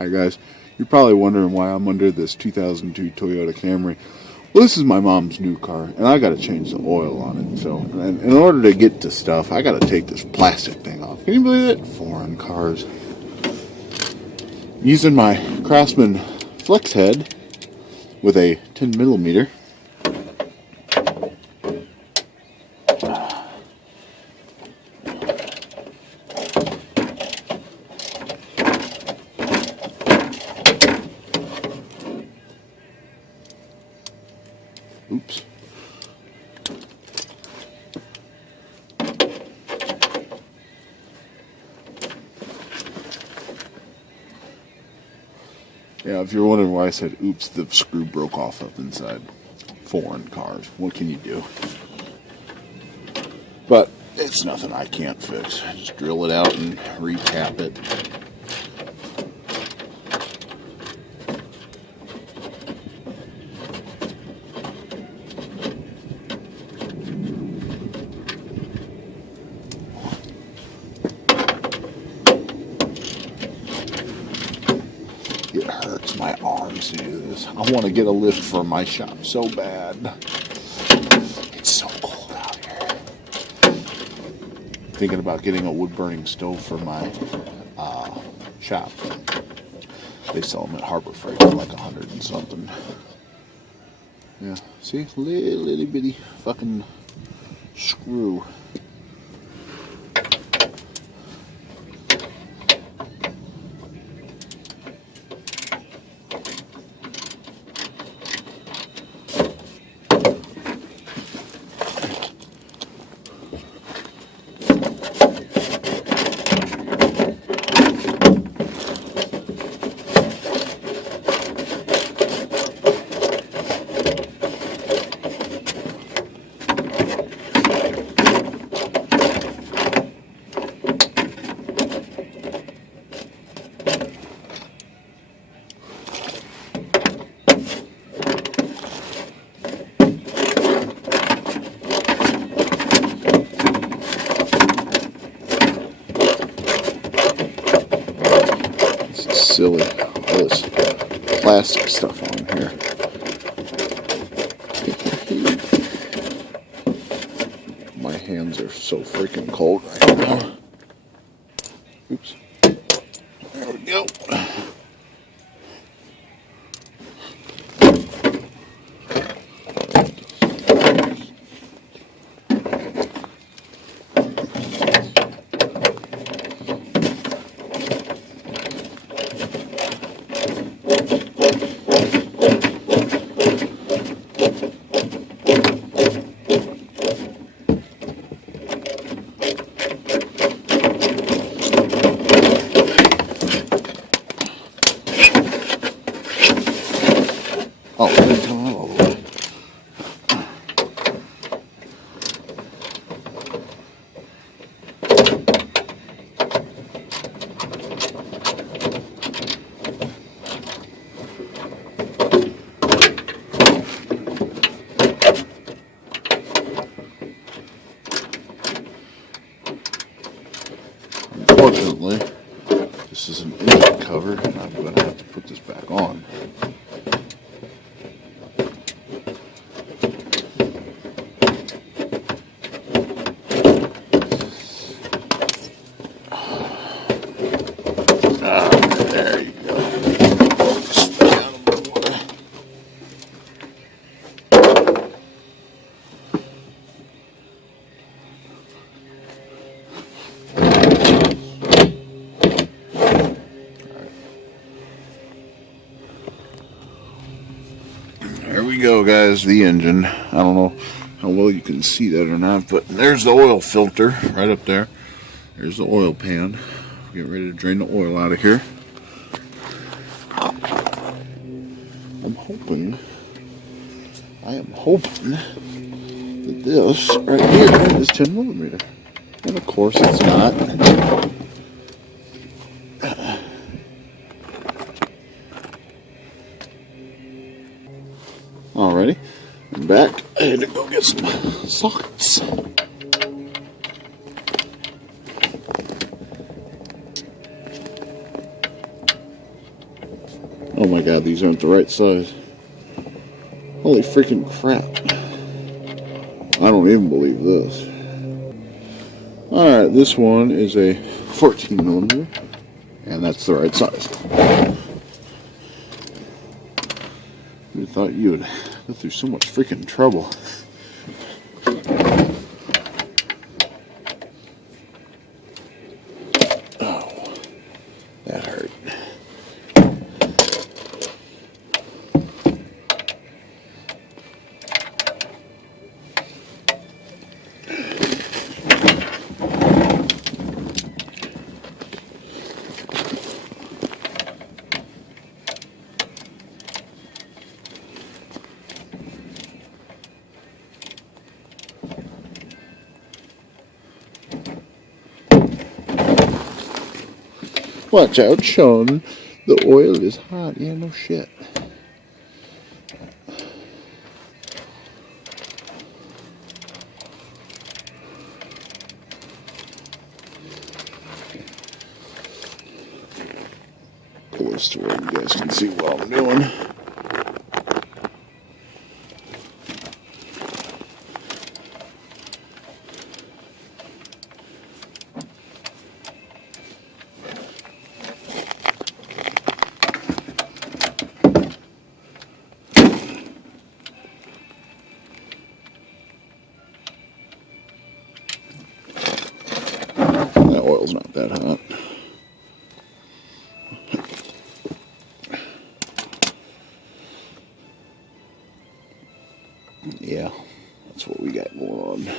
Hi guys, you're probably wondering why I'm under this 2002 Toyota Camry. Well, this is my mom's new car, and I gotta change the oil on it. So, in order to get to stuff, I gotta take this plastic thing off. Can you believe it? Foreign cars. Using my Craftsman flex head with a 10mm. Oops. Yeah, if you're wondering why I said oops, the screw broke off up inside. Foreign cars. What can you do? But it's nothing I can't fix. Just drill it out and recap it. It hurts my arms to do this. I want to get a lift for my shop so bad. It's so cold out here. Thinking about getting a wood burning stove for my shop. They sell them at Harbor Freight for like $100 and something. Yeah, see, little bitty fucking screw. Silly, all this plastic stuff on here. My hands are so freaking cold right now. Oops. There we go. Oh, it didn't come out all the way. Unfortunately, this is an engine cover, and I'm going to have to put this back on. There you go. Stay out of my way. There we go, guys, the engine. I don't know how well you can see that or not, but there's the oil filter right up there. There's the oil pan. Get ready to drain the oil out of here. I am hoping that this right here is 10mm. And of course it's not. Alrighty, I'm back. I had to go get some sockets. Oh my god, these aren't the right size. Holy freaking crap. I don't even believe this. Alright, this one is a 14mm, and that's the right size. Who thought you would go through so much freaking trouble? Oh, that hurt. Watch out, Sean. The oil is hot. Yeah, no shit. Pull this to where you guys can see what I'm doing. That oil's not that hot. Yeah, that's what we got going on.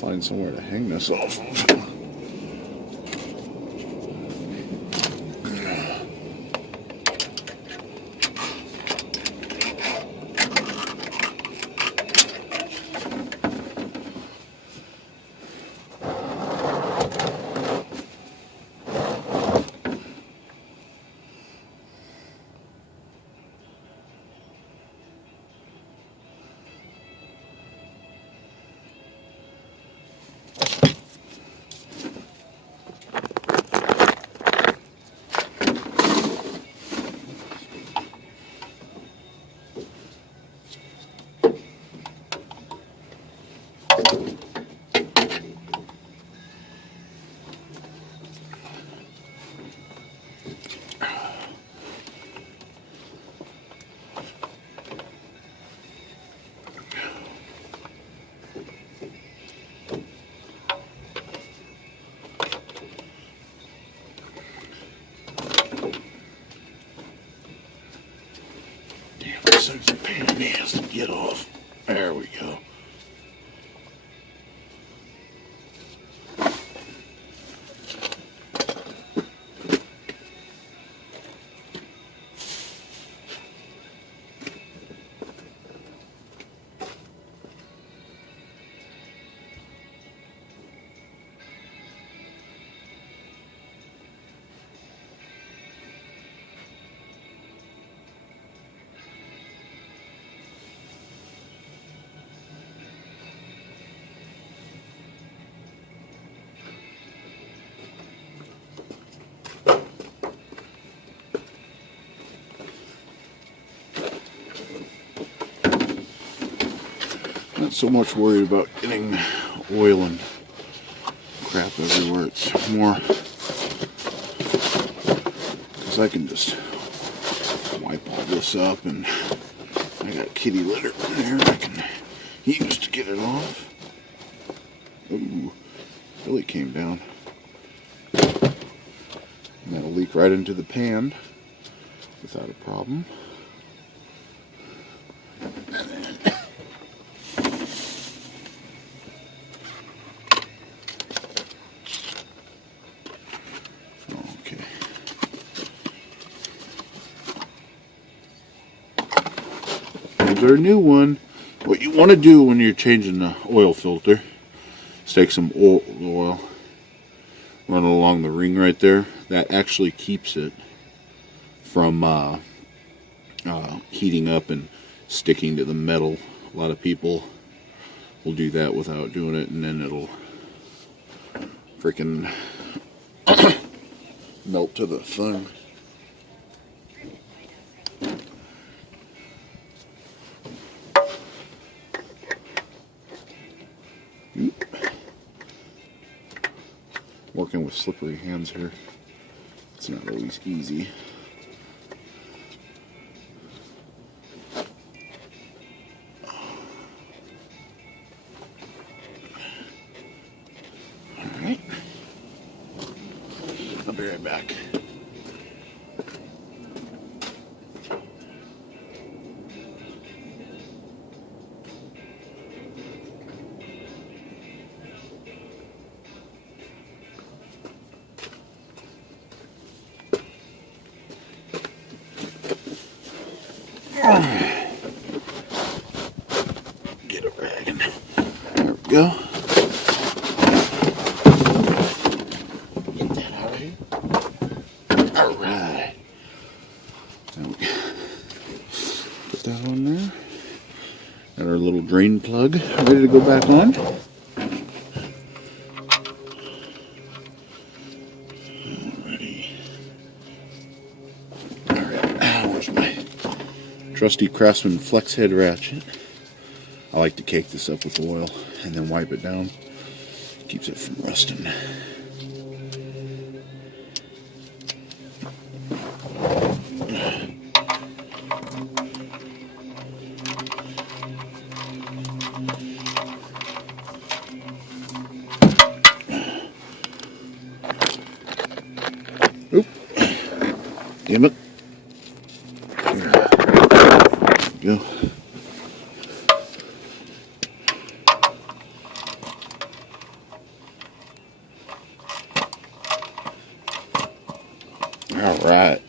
Find somewhere to hang this off of. It's a pain in the ass to get off. There we go. not so much worried about getting oil and crap everywhere. It's more because I can just wipe all this up, and I got kitty litter in there I can use to get it off. Ooh, really came down. And that'll leak right into the pan without a problem. Okay. Here's our new one. What you want to do when you're changing the oil filter is take some oil, run it along the ring right there. That actually keeps it from heating up and sticking to the metal. A lot of people will do that without doing it, and then it'll freaking melt to the thing. Oop. Working with slippery hands here. It's not always easy. Alright. I'll be right back. Get a rag in. There we go. Get that out of here. Alright. Put that on there. Got our little drain plug ready to go back on. Trusty Craftsman flex head ratchet. I like to cake this up with oil and then wipe it down. Keeps it from rusting. Oop. Damn it. Go. All right.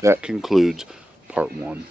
That concludes part 1.